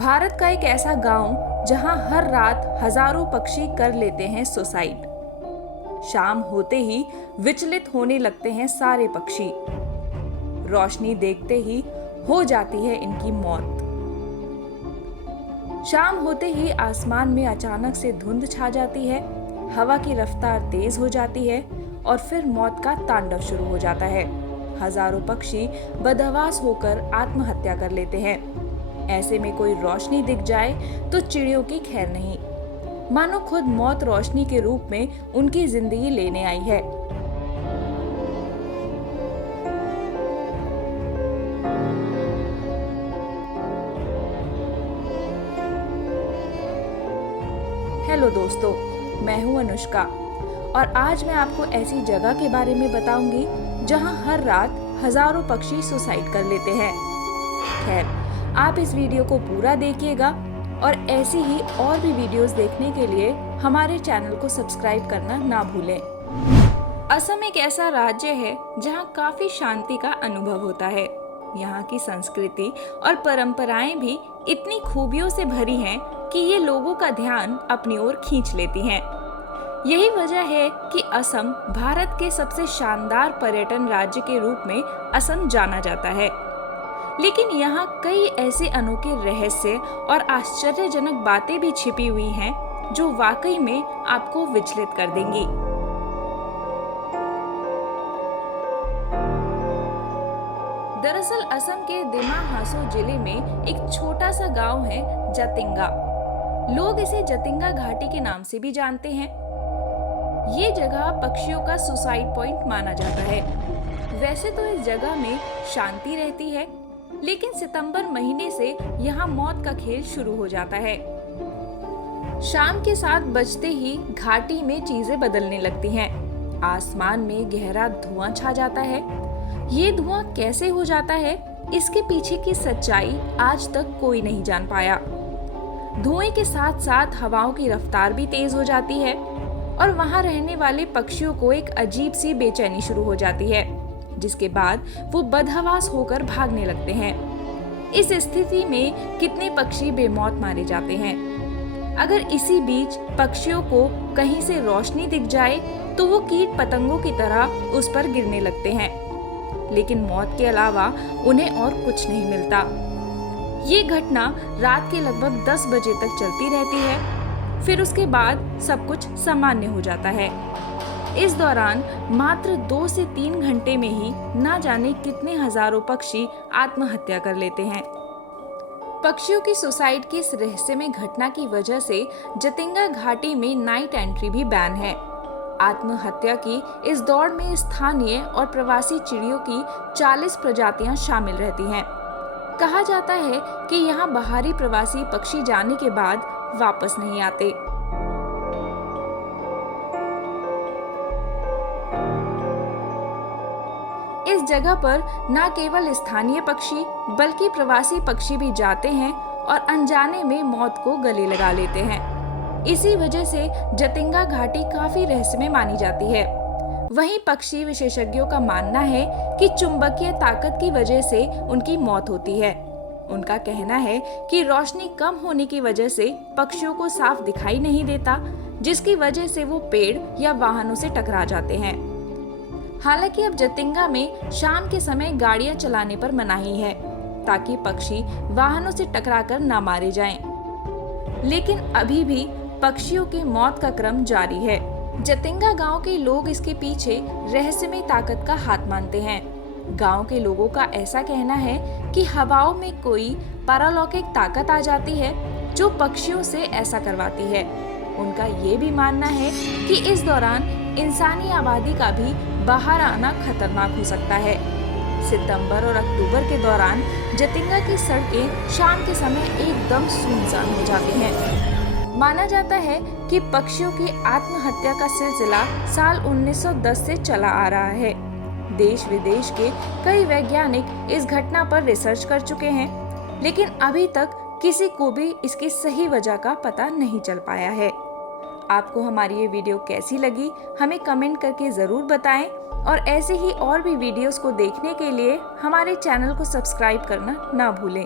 भारत का एक ऐसा गांव जहां हर रात हजारों पक्षी कर लेते हैं सुसाइड। शाम होते ही विचलित होने लगते हैं सारे पक्षी। रोशनी देखते ही हो जाती है इनकी मौत। शाम होते ही आसमान में अचानक से धुंध छा जाती है, हवा की रफ्तार तेज हो जाती है और फिर मौत का तांडव शुरू हो जाता है। हजारों पक्षी बदहवास होकर आत्महत्या कर लेते हैं। ऐसे में कोई रोशनी दिख जाए तो चिड़ियों की खैर नहीं, मानो खुद मौत रोशनी के रूप में उनकी जिंदगी लेने आई है। हेलो दोस्तों, मैं हूं अनुष्का और आज मैं आपको ऐसी जगह के बारे में बताऊंगी जहां हर रात हजारों पक्षी सुसाइड कर लेते हैं। खैर, आप इस वीडियो को पूरा देखिएगा और ऐसी ही और भी वीडियोस देखने के लिए हमारे चैनल को सब्सक्राइब करना ना भूलें। असम एक ऐसा राज्य है जहां काफी शांति का अनुभव होता है। यहाँ की संस्कृति और परंपराएं भी इतनी खूबियों से भरी हैं कि ये लोगों का ध्यान अपनी ओर खींच लेती हैं। यही वजह है कि असम भारत के सबसे शानदार पर्यटन राज्य के रूप में असम जाना जाता है। लेकिन यहाँ कई ऐसे अनोखे रहस्य और आश्चर्यजनक बातें भी छिपी हुई हैं जो वाकई में आपको विचलित कर देंगी। दरअसल असम के दिमा हासो जिले में एक छोटा सा गांव है जतिंगा। लोग इसे जतिंगा घाटी के नाम से भी जानते हैं। ये जगह पक्षियों का सुसाइड पॉइंट माना जाता है। वैसे तो इस जगह में शांति रहती है, लेकिन सितंबर महीने से यहाँ मौत का खेल शुरू हो जाता है। शाम के 7 बजते ही घाटी में चीजें बदलने लगती हैं। आसमान में गहरा धुआं छा जाता है। ये धुआं कैसे हो जाता है, इसके पीछे की सच्चाई आज तक कोई नहीं जान पाया। धुएं के साथ साथ हवाओं की रफ्तार भी तेज हो जाती है और वहां रहने वाले पक्षियों को एक अजीब सी बेचैनी शुरू हो जाती है, जिसके बाद वो बदहवास होकर भागने लगते हैं। इस स्थिति में कितने पक्षी बेमौत मारे जाते हैं। अगर इसी बीच पक्षियों को कहीं से रोशनी दिख जाए तो वो कीट पतंगों की तरह उस पर गिरने लगते हैं, लेकिन मौत के अलावा उन्हें और कुछ नहीं मिलता। ये घटना रात के लगभग 10 बजे तक चलती रहती है। फिर उसके बाद सब कुछ सामान्य हो जाता है। इस दौरान मात्र 2 से 3 घंटे में ही ना जाने कितने हजारों पक्षी आत्महत्या कर लेते हैं। पक्षियों की सुसाइड की इस रहस्यमय घटना की वजह से जतिंगा घाटी में नाइट एंट्री भी बैन है। आत्महत्या की इस दौड़ में स्थानीय और प्रवासी चिड़ियों की 40 प्रजातियां शामिल रहती हैं। कहा जाता है कि यहाँ बाहरी प्रवासी पक्षी जाने के बाद वापस नहीं आते। इस जगह पर न केवल स्थानीय पक्षी बल्कि प्रवासी पक्षी भी जाते हैं और अनजाने में मौत को गले लगा लेते हैं। इसी वजह से जतिंगा घाटी काफी रहस्यमय मानी जाती है। वहीं पक्षी विशेषज्ञों का मानना है कि चुंबकीय ताकत की वजह से उनकी मौत होती है। उनका कहना है कि रोशनी कम होने की वजह से पक्षियों को साफ दिखाई नहीं देता, जिसकी वजह से वो पेड़ या वाहनों से टकरा जाते हैं। हालांकि अब जतिंगा में शाम के समय गाड़ियां चलाने पर मनाही है, ताकि पक्षी वाहनों से टकराकर ना मारे जाएं। लेकिन अभी भी पक्षियों की मौत का क्रम जारी है। जतिंगा गांव के लोग इसके पीछे रहस्यमय ताकत का हाथ मानते हैं। गांव के लोगों का ऐसा कहना है कि हवाओं में कोई पारालौकिक ताकत आ जाती है जो पक्षियों से ऐसा करवाती है। उनका ये भी मानना है कि इस दौरान इंसानी आबादी का भी बाहर आना खतरनाक हो सकता है। सितंबर और अक्टूबर के दौरान जतिंगा की सड़कें शाम के समय एकदम सुनसान हो जाती हैं। माना जाता है कि पक्षियों की आत्महत्या का सिलसिला साल 1910 से चला आ रहा है। देश विदेश के कई वैज्ञानिक इस घटना पर रिसर्च कर चुके हैं, लेकिन अभी तक किसी को भी इसकी सही वजह का पता नहीं चल पाया है। आपको हमारी ये वीडियो कैसी लगी, हमें कमेंट करके ज़रूर बताएं और ऐसे ही और भी वीडियोस को देखने के लिए हमारे चैनल को सब्सक्राइब करना ना भूलें।